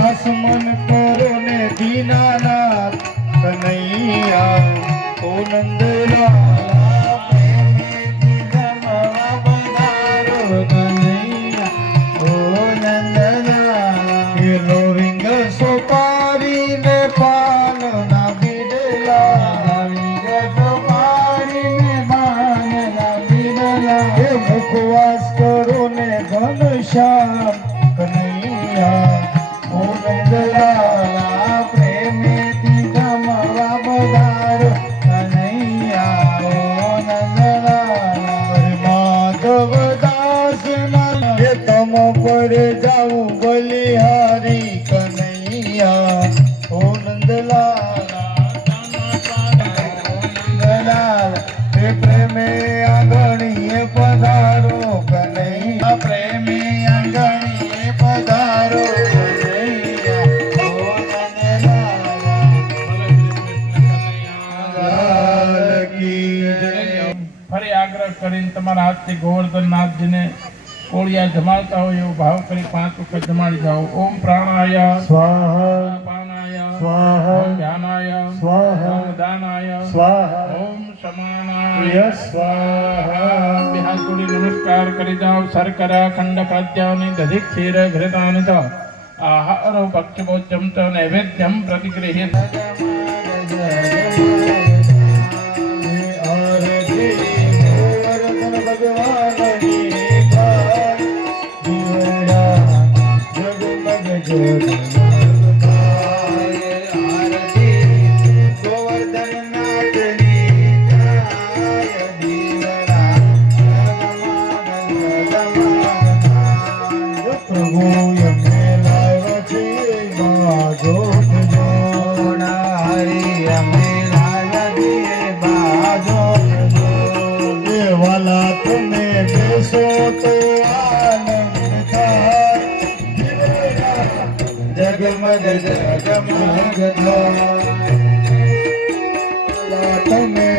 આસમન કરો ને દીનાનાથ કનૈયા ઓ નંદલાલા મુખવાસ કરો ને ઘનશ્યામ કનૈયા ઓ પ્રેમે દીધા મારા પધારો કનૈયા, ઓ નંદલાલા, માધવ દાસ ના તમ પર જાઉં બલિહારી કનૈયા, ઓ નંદલાલા. આગ્રહ કરીને તમારા હાથથી ગોવર્ધનનાથજીને કોળિયા જમાડતા હોય એવો ભાવ કરી પાંચ વખત જમાડી જાઓ. ઓમ પ્રાણાય સ્વાહા પાનાય સ્વાહા ધ્યાનાય સ્વાહા દાનાય સ્વાહા. ઓમ સમાનાય. સ્વાહા. બિહાર કોળી નમસ્કાર કરી જાઓ. શર્કરા ખંડ ખાદ્યાની દધિ ક્ષીર ઘૃતાની ચ આહારો પક્ષભોજ્યમ ચ નૈવેદ્યમ પ્રતિગૃહ્ય વાલા તમે બેસો તો જગમ જગમ તમે